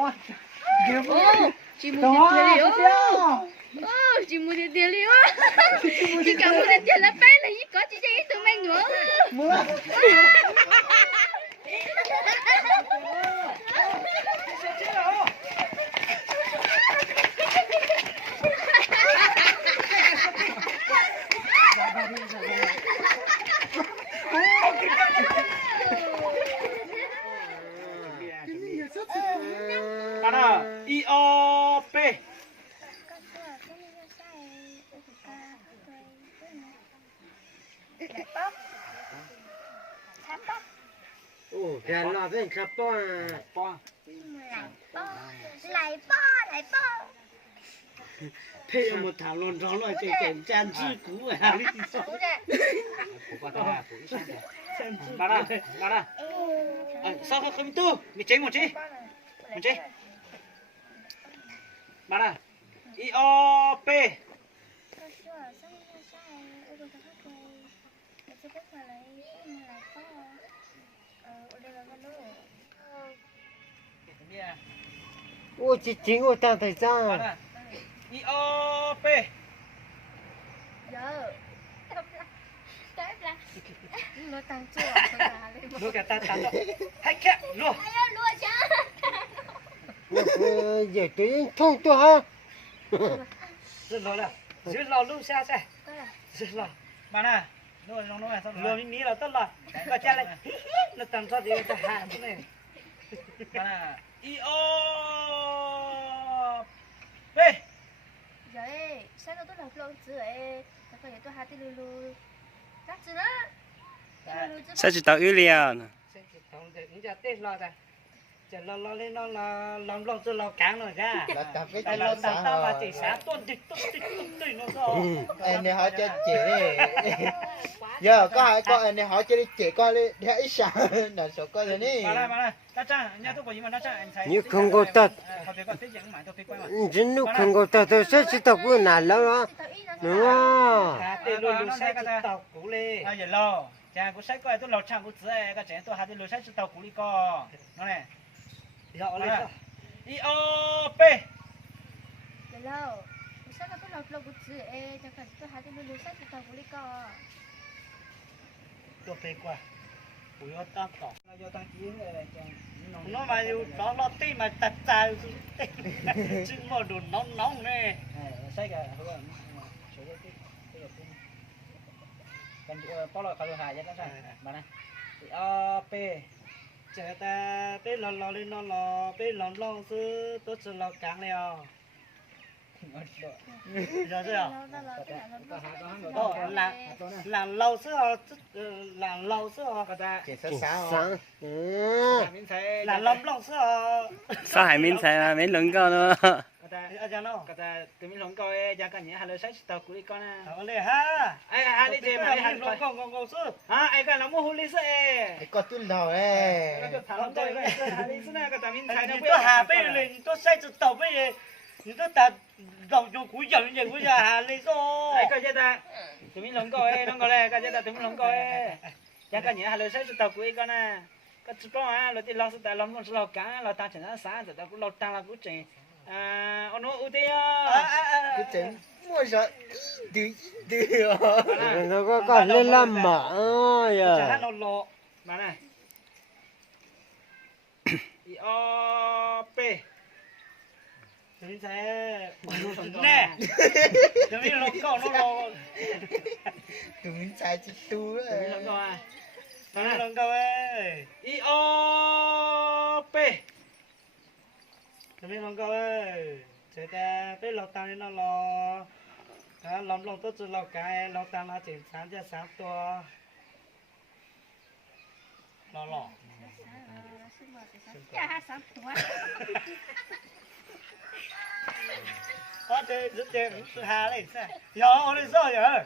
Ủa, chị mua tiền đi chị mua tiền đi chị cả mua tiền là bé này có chị chơi tụi mình nữa bạn à IOP ồ gà lò với chắp po po lại po thế một thảo luận đó là chỉ kiểm tra chữ cũ à đi sao bạn à sao không tu mình chế một chi bạn à IOP ôi chị chính của ta thấy sao bạn à IOP giờ nó tăng chưa luôn cả ta tán rồi hay kẹt luôn giờ tôi thông tôi ha rất lo là rất lo luôn xa xe rất lo bạn à nó là sao lo mí là tất là có cha lại nó tầm sao thì ta hạ thế này bạn à IOP giờ ấy sao nó tốt là lâu chứ ấy nó phải tôi hai tiếng lulu chắc chứ đó sao chỉ tao yêu liền không thể những giờ tết lo ra giờ lo lên nó là lòng cho lo cán rồi ra là tập cái cái lo tao tao mà chỉ sáng tuần tịch nó rồi em này hỏi cho chị giờ có em này hỏi cho chị coi đi để ít sao là số coi rồi nè mà ta cha nhà tôi có gì mà ta cha anh thấy như không có tật họ phải có tiết dẫn mà tôi phải quay mà chính lúc không có tật tôi sẽ chỉ tập cái nào lâu đó đúng không tên luôn luôn sai cái tàu cũ lên giờ lo cha cũng sai coi tôi lo chăng cũng dễ cái chuyện tôi hai tên luôn sai tàu cũ đi co nó này dạo lên IOP giờ lâu sao nó tốt là lâu chứ ấy chắc phải tôi hai tiếng lulu sách thì tao cũng đi co tôi phải qua bùi nó tăng tỏ nó vô tăng chiến này nó mà yêu nó tí mà tạt dài chứ mà đồ nóng nè sai cái còn bao lâu kalau hại chắc chắn mà này IOP chờ ta bé lò lên nó lò bé lon sư tốt sự lò cắn nèo giờ chưa làm lâu xưa làm lâu xưa cả ta chỉ sao làm lâu xưa sao hải minh xài là mấy lần cơ nữa ở nhà nó cả từ mình lồng coi giá cả nhỉ hai lời sách tàu của đi con à ở đây ha ai đi chơi mà đi hai lồng con xưa ha ai cái nó mua huli xưa có tin đầu ấy thằng tôi hai đi xưa này cả mình xài nó tôi hà bây lên tôi xây từ tàu bây giờ你都打老就古人就古呀，你说？哎，个姐的，对面龙哥哎，龙哥嘞，个姐的对面龙哥哎，呀个年还留晒是到贵个呢，个吃饱啊，老的老是在老公是老干，老打成那啥子，到古老当了古整，我弄有的呀，cứ chén mua sợ đi nó có lên làm mà chả nó lọ mà này, IOP tụi mình sẽ nè tụi mình lồng câu nó lồng tụi mình xài chỉ tu tụi mình lồng câu à tụi mình lồng câu ấy IOP tụi mình lồng câu ấy chúng ta biết lồng tăng nên nó lò lồng tốt cho lồng cái lồng tăng là chỉ sáng cho sáng to lò có thể rất đẹp sự hà lên sao giờ lên sao vậy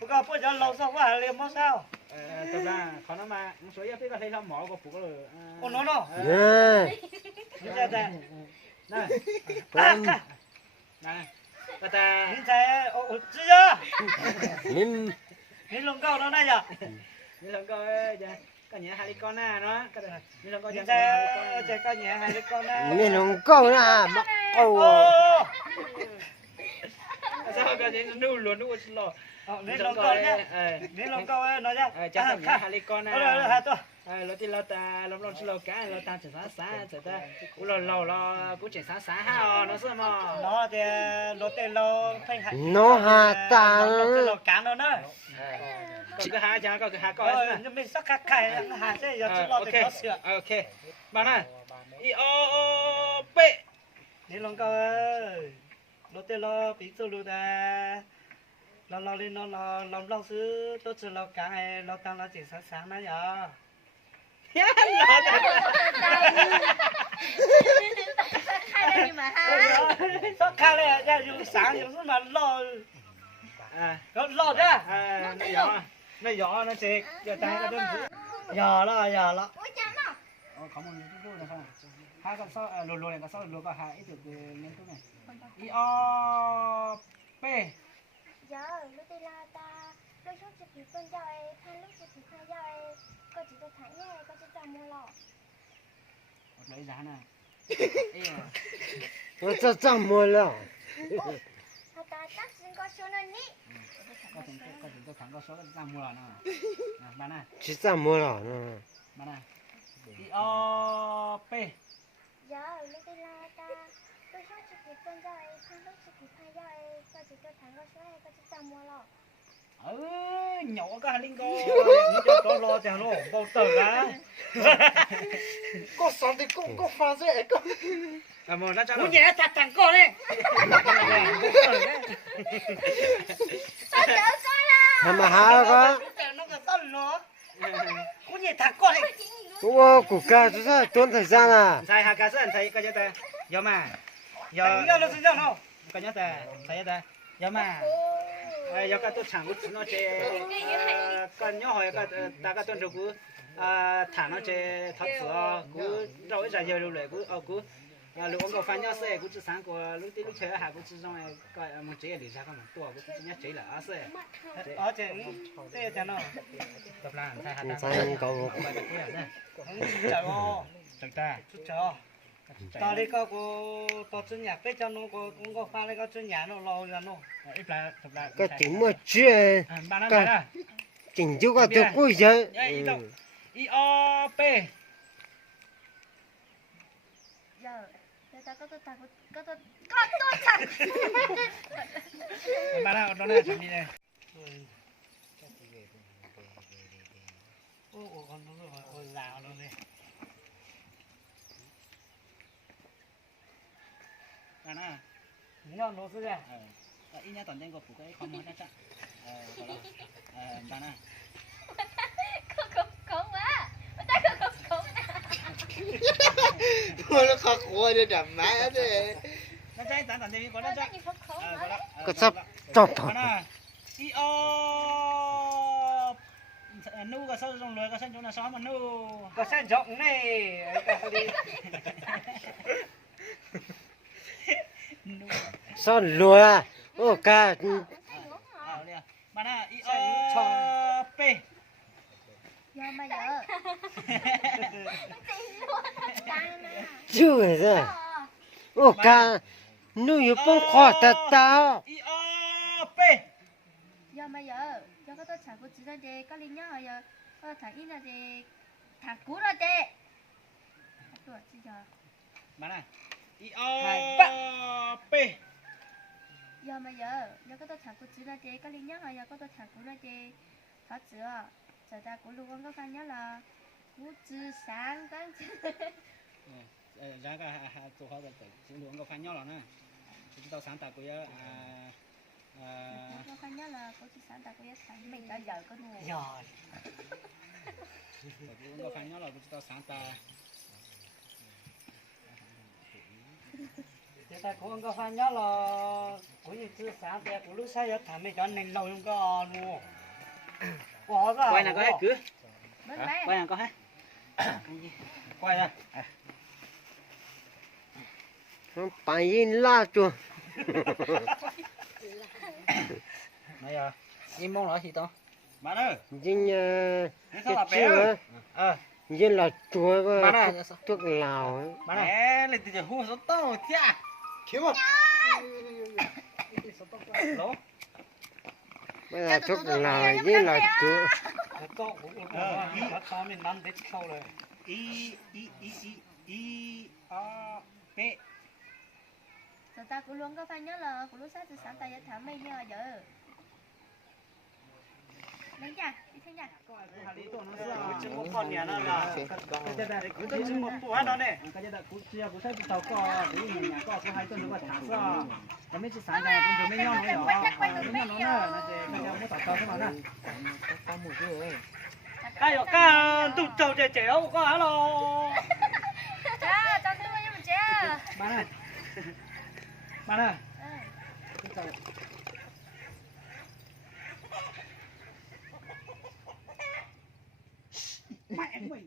bữa có bây giờ lâu sau quá liền mất sao thật ra khó lắm mà một số biết có thấy sao mỏ của phụ rồi ôn nó bây giờ đây này này bây giờ mình sẽ chưa chưa mình lồng câu nó này giờ mình lồng câu ấy cái nhà hai đứa con à nó cái này mình làm con Nhìn nhà ra chơi con nhà hai đứa con á. mình không câu nữa mắc câu sao cái gì nó luôn nó xin lỗi Nên lòng câu nhá. Nên lòng câu nói ra. chắc là nhà hai đứa con à Hai tôi. lo thì lo ta lo xin lỗi cả lo ta chỉ sáng chỉ ta lo cũng chỉ sáng ha nó sao mà Nó thì lo phải nó hà ta lo cán nó nữa. có cái hai chẳng có cái hai coi Nhưng mình sắc khác khai hà sẽ giờ chỉ lo để có sửa. ok bạn à i o p Nên lòng câu lo thì lo bị số luôn à. Lo lên nó lo lòng xứ tôi chỉ lo cá hay lo tăng lo chỉ sáng mà giờ. Khai lên đi mà ha. Sắc khai này ra dùng sáng dùng mà lo ra. nó nhỏ nó chệch giờ tay nó đơn giản Giờ đó. Ôi chán nào. không một những cái là sao hai con sao lùa này con sao lùa cả hai ít được những cái này i o p Giờ lúc đi la ta lúc trước chỉ bị phân giao ấy, hai lúc chỉ bị hai giao ấy, có chỉ được thẳng nhé, có chỉ chọn mua lọ. lấy giá này nó cho chăm mua了 Họ ta chắc xin có số này ní. có tiền tôi thắng có số giá mua là nè bạn này chỉ chăm mua了呢 bạn này i o p Giờ lúc đi la ta lúc trước chỉ bị phân giao ấy, hai lúc chỉ bị hai giao ấy, có chỉ được thẳng có số này, có chỉ chọn mua lọ. nhỏ cái linh cô Cho có lo chẳng nó bao tờ á. Có sống thì cũng có pha dễ có. mà nó cho Cũng nhẹ chặt chẳng có đấy. Sao chở con à? mà hả có Nó có sao nó. Cũng nhẹ thằng con đấy. ô củ cà chúng ta tốn thời gian à sai hai cái sân thấy cái gì ta giờ mà giờ Giờ nó xin nhau không? cái nhớ ta thấy ta giờ mà giờ cái tôi chẳng có nó chơi cái nhớ hỏi cái ta cái tuần rồi cứ thả nó chơi thật sự cứ rồi giờ giờ rồi cứ lúc ông có phán nhau xe cứ chỉ sáng của lúc tí lúc chơi hà cứ chỉ trong cái một chế để ra cái một tua cứ chỉ nhớ chế là xe Ở trên đây chẳng nó. tập làm thay hạt sang cầu bài tập kia nè Chào ô. chẳng ta Chút chờ. Tao đi có có chân nhà bé cho nó cũng có pha lấy có chân nhà nó lo ra nó. ít là tập lại cái tiếng mà chuyện bạn nói là chỉnh chú có tôi cuối giờ i o p Giờ ta có tôi thẳng có tôi thẳng. bạn nào đó là chuẩn bị này Ô con nó rồi rào luôn này. bạn à Nó sẽ ra. ít nhất toàn tên của phụ cái không muốn chắc bạn à Không quá. Ta không. Nó khó khổ để đảm mái đấy. nó chạy toàn tên của nó chắc có sắp chọc bạn à i o nu cái sao trong lưới cái sao trong là xóa mà nu Có sang rộng này. sao lùa ô ca bạn à i o p Giờ mà giờ. chưa rồi ô ca nuôi bông khó ta tao i o p Giờ mà giờ có tôi thẳng của chỉ là để có linh nhá giờ có thẳng in là để thẳng cũ là để. Tôi chỉ giờ. bạn à i o p Giờ mà giờ có tôi thẳng của chỉ là để có linh nhá giờ có tôi thẳng cũ là để thoát chữa. Giờ ta cũng luôn có phán nhớ là cũ chữ sáng con. giá cái tổ hợp được chỉ luôn có phán nhau là nè chúng ta sáng tạo của Có phán nhớ là cũ chữ sáng ta cũng thẳng mình đã giờ có nuôi. Rồi. chúng ta phán nhau là chúng ta sáng tạo Ta cũng có pha nhớ là cũng như thứ sáng thì cũng lúc sáng thằng mình cho nên lâu không có luôn. quay là có hết cứ Bye bye. quay là có hết quay ra bài in la chuột bây giờ im mong nói gì to Bạn ơi. nhưng Thế sao cái là bé chưa ơi? á nhưng là chúa Bạn và ơi. thuốc lào ấy. Bạn ơi. Bé lên từ hú số to thế à? Thiếu không? Lố. Bây giờ thuốc lào với là chúa có nó cho mình ăn đến sau rồi P. Giờ ta cũng luôn có phải nhớ là cũng lúc sáng từ sáng ta sẽ thả mây nhờ giờ. Lấy nha, đi theo nha. chứ một con nhà nó là cái đây cũng tôi chứ một bộ nó này cái đây cũng chia cũng sai tàu co cũng nhà co cũng hai tuần nữa thả sao nó mới chỉ sáng này cũng chuẩn bị nhau nó nhỏ nó nó cái mua tàu tàu cái mà nè ai ở cái tụt tàu trẻ trẻ không có hả lo Cha, cho thêm bao nhiêu cha. bạn ơi mẹ mày